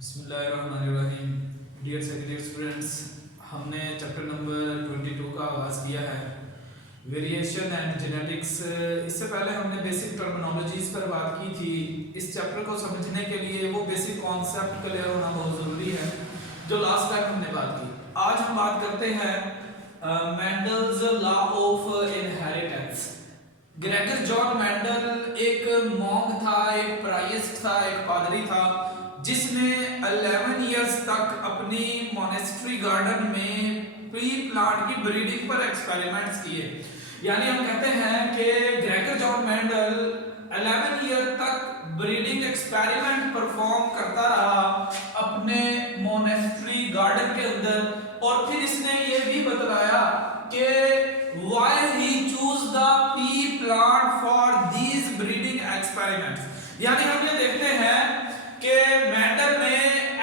बिस्मिल्लाहिर्रहमानिर्रहीम। Dear second students, हमने chapter number 22 का आगाज़ किया है, वेरिएशन एंड जेनेटिक्स। इससे पहले हमने बेसिक टर्मिनोलॉजीज पर बात की थी। इस चैप्टर को समझने के लिए वो बेसिक कॉन्सेप्ट क्लियर होना बहुत ज़रूरी है जो लास्ट टाइम हमने बात की। आज हम बात करते हैं Mendel's law of inheritance. Gregor John Mendel एक मॉन्क था, एक प्राइस्ट था, एक पादरी था जिसने 11 इयर्स तक अपनी मोनेस्ट्री गार्डन में प्री प्लांट की ब्रीडिंग पर एक्सपेरिमेंट्स किए। यानी हम कहते हैं कि ग्रेगर जॉन मेंडल 11 ईयर तक ब्रीडिंग एक्सपेरिमेंट परफॉर्म करता रहा अपने मोनेस्ट्री गार्डन के अंदर, और फिर इसने ये भी बतलाया कि why he choose the pea plant for these breeding experiments। यानी हम ये देखते हैं कि मेंडल ने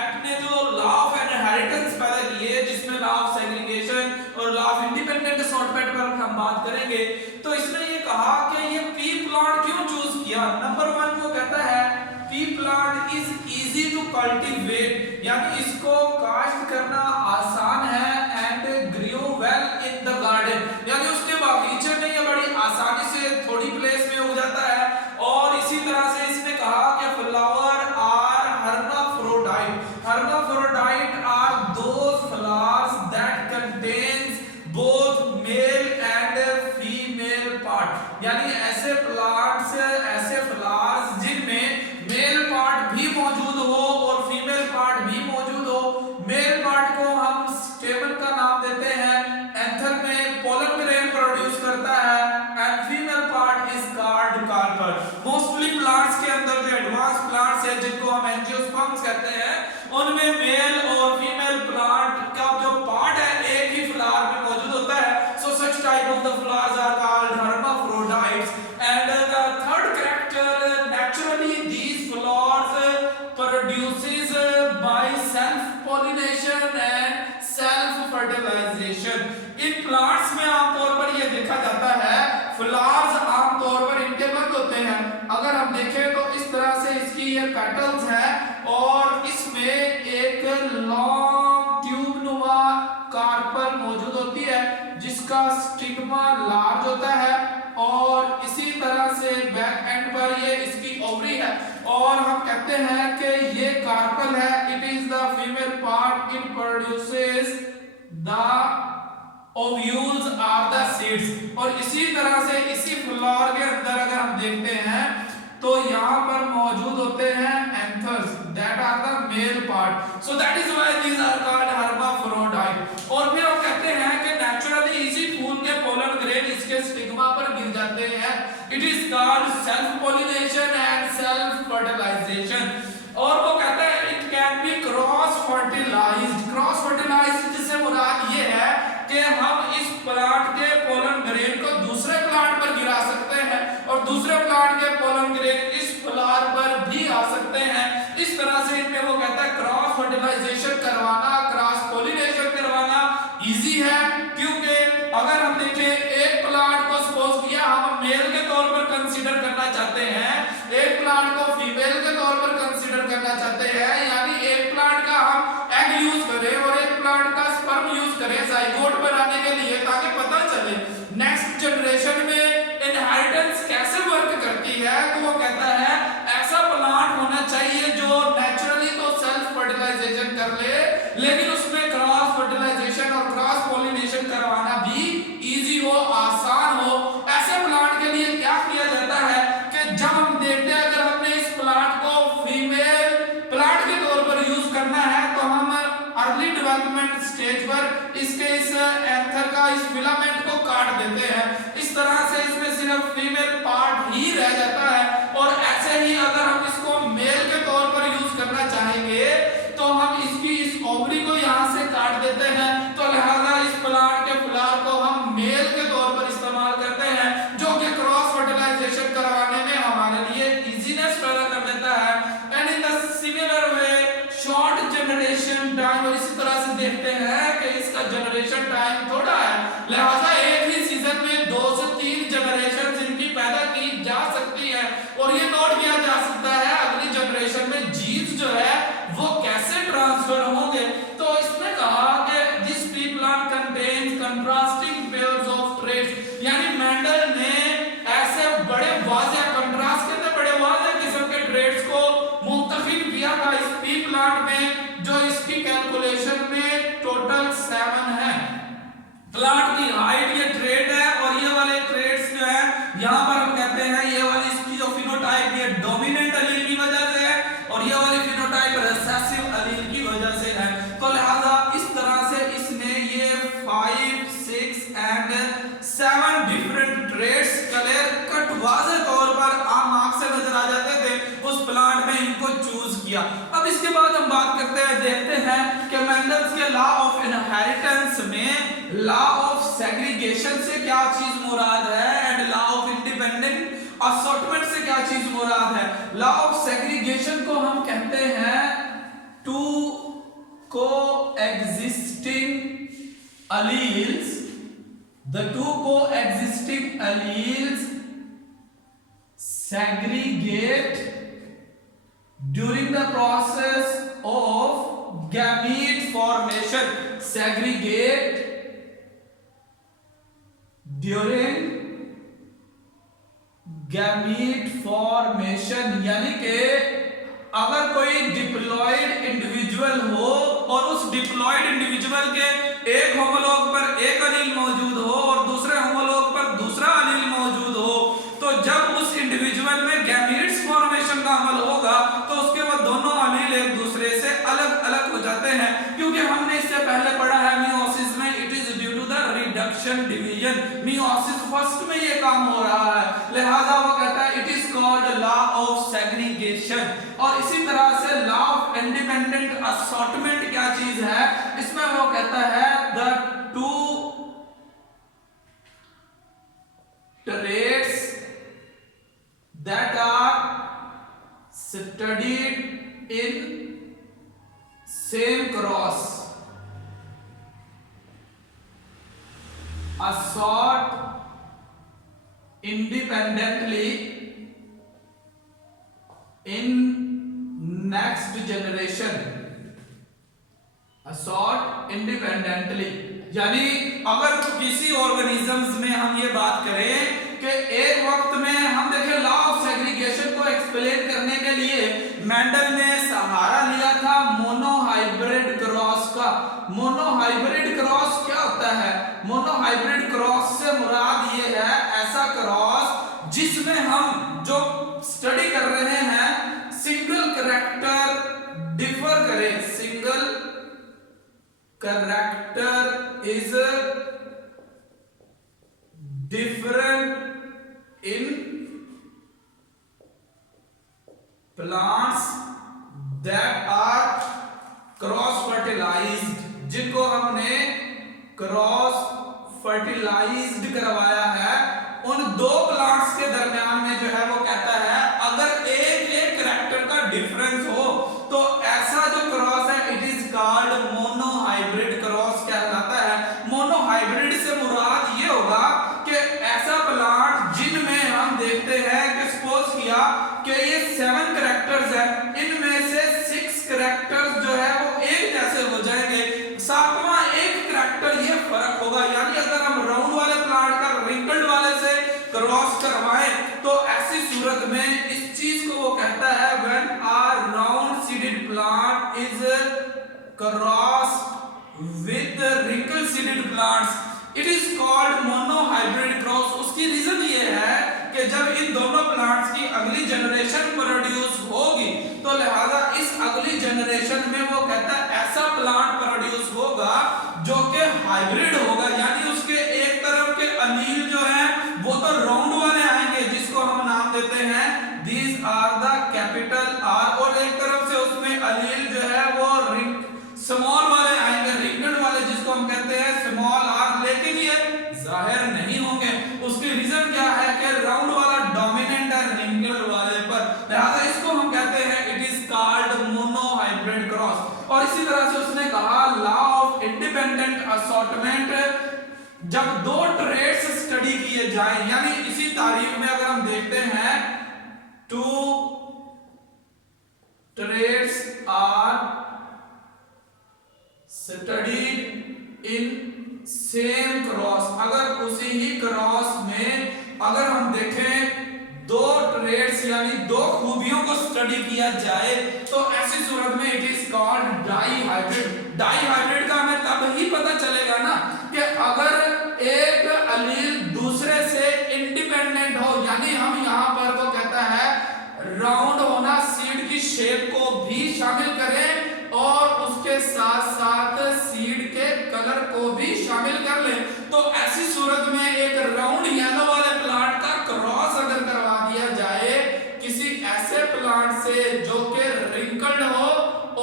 अपने जो लॉ ऑफ इनहेरिटेंस पैदा किए, जिसमें लॉ ऑफ सेग्रीगेशन और लॉ ऑफ इंडिपेंडेंट असॉर्टमेंट पर हम बात करेंगे, तो इसने ये कहा कि ये पी प्लांट क्यों चूज किया। नंबर 1 वो कहता है pea plant is easy to cultivate, यानी इसको काश्त करना आसान है, and grow well in the garden, यानी उसके बागीचे में ये बड़ी आसानी से थोड़ी प्लेस में उग जाता है। और इसी तरह से इसने कहा कि flower hermaphrodite are those flowers that contains both male and female part, यानी ऐसे प्लांट्स, ऐसे फ्लावर्स जिनमें मेल पार्ट भी मौजूद हो और फीमेल पार्ट भी मौजूद हो। मेल पार्ट को हम स्टेमन का नाम देते हैं, एंथर में पोलन ग्रेन प्रोड्यूस करता है, and female part is called carpel. Mostly plants के अंदर जो एडवांस प्लांट्स है जिनको हम एंजियोस्पर्म्स कहते हैं, उनमें मेल और फीमेल प्लांट का जो पार्ट है एक ही फ्लावर में मौजूद होता है। So such type of the flowers are called hermaphrodites। And the third character, naturally these flowers produces by self pollination and self fertilization। इन प्लांट्स में आमतौर पर यह देखा जाता है, फ्लावर्स आमतौर पर इनके बंद होते हैं। अगर हम देखें तो इस तरह से इसकी ये पेटल्स है और इसमें एक लॉन्ग ट्यूब नुमा कार्पल मौजूद होती है जिसका स्टिग्मा लार्ज होता है, और इसी तरह से बैक एंड पर ये इसकी ओवरी है, और हम कहते हैं कि ये कार्पल है, it is the female part, it produces the ovules are the seeds. और इसी तरह से इसी फ्लावर के अंदर अगर हम देखते हैं तो यहाँ पर मौजूद होते हैं anthers, that are the male part. So that is why these are called hermaphrodite। और फिर हम कहते हैं कि नेचुरली इसी फूल के पोलन ग्रेन इसके स्टिग्मा पर गिर जाते हैं, it is called self pollination and self fertilization. और वो कहता है it can be cross fertilized. Cross fertilized जिससे मुराद ये है कि हम इस प्लांट के पोलन ग्रेन को दूसरे प्लांट पर गिरा सकते हैं और दूसरे प्लांट के पोलन ग्रेन इस फ्लावर पर भी आ सकते हैं। इस तरह से इनमें वो कहता है क्रॉस फर्टिलाइजेशन करवाना, क्रॉस पोलिनेशन करवाना इजी है, क्योंकि अगर हम देखें एक प्लांट को सपोज किया हम मेल के तौर पर कंसीडर करना चाहते हैं, एक प्लांट को फीमेल के तौर पर कंसीडर करना चाहते हैं, यानी एक प्लांट का हम एग यूज करें और एक प्लांट का स्पर्म यूज करें जाइगोट बनाने के लिए, ताकि पता चले नेक्स्ट जनरेशन में इनहेरिटेंस कैसे वर्क करती है। तो वो कहता है ऐसा प्लांट होना चाहिए जो नेचुरली तो सेल्फ फर्टिलाइजेशन कर ले, लेकिन उसमें क्रॉस फर्टिलाइजेशन और क्रॉस पॉलिनेशन करवाना भी इजी हो, आसान हो। ऐसे प्लांट के लिए क्या किया जाता है कि जब हम देखते हैं अगर हमने इस प्लांट को फीमेल प्लांट के तौर पर यूज करना है तो हम अर्ली डेवलपमेंट स्टेज पर इसके इस एंथर का इस फिलामेंट को काट देते हैं। इस तरह से इसमें सिर्फ फीमेल पार्ट ही रह जाता है, और ऐसे ही अगर हम इसको मेल के तौर पर यूज करना चाहेंगे तो हम इसकी इस ओवरी को यहाँ से काट देते हैं। तो लिहाजा इस प्लांट के फ्लावर को हम मेल के तौर पर इस्तेमाल करते हैं, जो कि क्रॉस फर्टिलाइजेशन करवाने में हमारे लिए इजीनेस पैदा कर देता है। And in the similar way short generation time, और इसी तरह से देखते हैं कि इसका जनरेशन टाइम थोड़ा है, लिहाजा एक ही सीजन में 2 से 3 जनरेशन इनकी पैदा की जा सकती है। और ये नोट किया जा सकता है अगली जनरेशन में जीन्स जो है वो कैसे किया था इस पी प्लांट में, जो इसकी कैलकुलेशन में टोटल 7 है। प्लांट की हाइट ये ट्रेट है, और ये वाले ट्रेट्स जो है यहाँ पर हम कहते हैं ये वाली इसकी जो फिनोटाइप ये डोमिनेंट एलील की वजह से है, और ये वाली फिनोटाइप रिसेसिव एलील की वजह से है। तो लिहाजा इस तरह से इसने ये 5, 6 and 7 different traits clear cut वाज़े तौर पर आम आंख से नजर आ जाते थे, उस प्लांट में इनको चूज किया। अब इसके बाद हम बात करते हैं, देखते हैं कि मेंडल्स के लॉ ऑफ इनहेरिटेंस में लॉ ऑफ सेग्रीगेशन से क्या चीज मुराद है and law of independent assortment से क्या चीज मुराद है। लॉ ऑफ सेग्रीगेशन को हम कहते हैं to कोएग्जिस्टिंग alleles, the two coexisting alleles segregate during the process of gamete formation, segregate during gamete formation, यानी कि अगर कोई डिप्लॉयड इंडिविजुअल हो और उस डिप्लॉयड इंडिविजुअल के एक होमोलॉग पर एक एलील मौजूद हो और दूसरे होमोलॉग पर दूसरा एलील मौजूद हो, तो जब उस इंडिविजुअल में गैमीट्स फॉर्मेशन का अमल होगा तो उसके बाद दोनों एलील एक दूसरे से अलग अलग हो जाते हैं। क्योंकि हमने इससे पहले पढ़ा है मियोसिस में it is due to the reduction division, meiosis first में ये काम हो रहा है, लिहाजा वो कहता है it is called law of segregation. और इसी तरह से लॉ ऑफ इंडिपेंडेंट असॉर्टमेंट क्या चीज है, इसमें वो कहता है the two traits that are studied in same cross assort independently in next generation, assort independently, यानी अगर किसी ऑर्गेनिजम्स में हम ये बात करें कि एक वक्त में हम देखें लॉ ऑफ सेग्रीगेशन को एक्सप्लेन करने के लिए मेंडल ने सहारा लिया था मोनोहाइब्रिड क्रॉस का। मोनोहाइब्रिड क्रॉस क्या होता है? मोनोहाइब्रिड क्रॉस से मुराद ये है ऐसा क्रॉस जिसमें हम जो स्टडी कर रहे हैं सिंगल कैरेक्टर डिफर करे, single character is different in plants that are cross fertilized, जिनको हमने क्रॉस फर्टिलाइज्ड करवाया है, उन दो प्लांट्स के दरमियान में जो है वो कहता है अगर एक एक कैरेक्टर का डिफरेंस हो तो ऐसा जो क्रॉस है it is called monohybrid cross कहलाता है। मोनोहाइब्रिड से मुराद ये होगा कि ऐसा प्लांट जिनमें हम देखते हैं कि सपोज किया कि ये 7 कैरेक्टर्स है, इनमें से 6 कैरेक्टर्स जो है वो एक जैसे हो जाएंगे, 7वां एक कैरेक्टर ये फर्क होगा। यानी अगर हम राउंड वाले प्लांट का रिंकल्ड वाले से क्रॉस करवाएं तो ऐसी सूरत में इस चीज को वो कहता है when a round seeded plant is cross with wrinkle seeded plants it is called monohybrid cross. उसकी रीजन ये है कि जब इन दोनों प्लांट्स की अगली जनरेशन प्रोड्यूस होगी तो लिहाजा इस अगली जनरेशन में वो कहता है ऐसा प्लांट प्रोड्यूस होगा जो कि हाइब्रिड होगा, यानी उसके एक तरफ के एलील जो हैं वो तो राउंड वाले आएंगे जिसको हम नाम देते हैं these are the capital R, और एक तरफ से उसमें एलील जो है वो स्मॉल वाले आएंगे, रिंगल्ड वाले जिसको हम कहते हैं स्मॉल आर, लेकिन ये जाहिर नहीं होंगे। उसकी रीजन क्या है कि राउंड वाला डोमिनेंट है रिंगल्ड वाले पर, लिहाजा इसको हम कहते हैं it is called monohybrid cross. और इसी तरह से उसने कहा लॉ ऑफ इंडिपेंडेंट असॉर्टमेंट, जब दो ट्रेट्स स्टडी किए जाएं, यानी इसी तारीफ में अगर हम देखते हैं two traits are studied in same cross, अगर उसी ही क्रॉस में अगर हम देखें दो ट्रेड्स यानी दो खूबियों को स्टडी किया जाए तो ऐसी सूरत में it is called dihybrid. Dihybrid का हमें तब ही पता चलेगा ना कि अगर एक अलील दूसरे से इंडिपेंडेंट हो, यानी हम यहाँ पर वो कहता है राउंड होना, सीड की शेप को भी शामिल करें और उसके साथ साथ सीड के कलर को भी शामिल कर लें, तो ऐसी सूरत में एक राउंड येलो वाले प्लांट का क्रॉस अगर करवा दिया जाए किसी ऐसे प्लांट से जो कि रिंकल्ड हो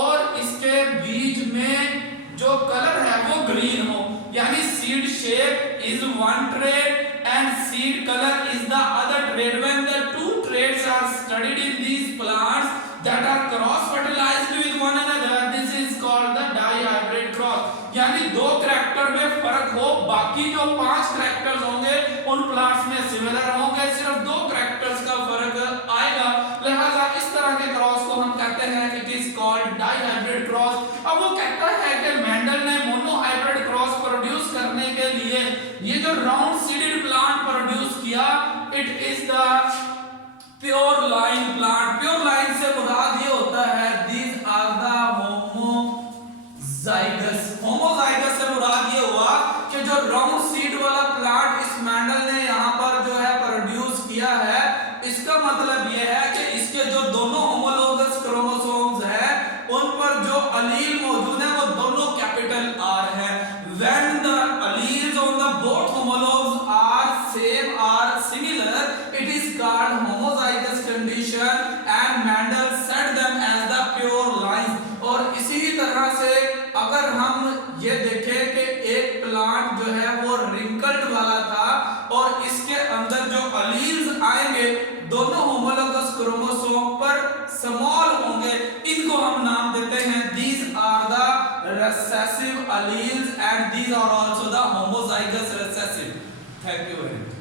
और इसके बीज में जो कलर है वो ग्रीन हो, यानी seed shape is one trade and seed color is the other trait. When the two traits are studied in these plants that are cross fertilized with one another, this is called the dihybrid cross. यानी दो character में फर्क हो, बाकी जो 5 characters होंगे उन plants में सिमिलर होंगे, सिर्फ 2 करैक्टर्स का फर्क आएगा, लिहाजा इस तरह के क्रॉस को हम कहते हैं it is called dihybrid cross. अब वो कहता है कि मेंडल ने मोनोहाइब्रिड क्रॉस प्रोड्यूस करने के लिए ये जो राउंड सीडेड प्लांट प्रोड्यूस किया, it is the pure line plant. Pure line से मुराद ये होता है these are the homozygous. Homozygous से मुराद ये हुआ कि जो राउंड सीड वाला प्लांट इस मेंडल ने यहाँ पर जो है प्रोड्यूस किया है, इसका मतलब ये है कि इसके जो दोनों होमोलोगस क्रोमोसोम्स हैं उन पर जो अलील मौजूद है वो दोनों कैपिटल आर है। When the alleles on the both homologs are same or similar, it is called homozygous condition and Mendel set them as the pure lines। और इसी तरह से अगर हम ये देखें कि एक प्लांट जो है वो रिंकल्ड वाला था और इसके अंदर जो अलील्स आएंगे दोनों होमोलोगस क्रोमोसोम पर स्मॉल होंगे, इनको हम नाम देते हैं these are the recessive alleles and these are also the homozygous recessive। Thank you very much।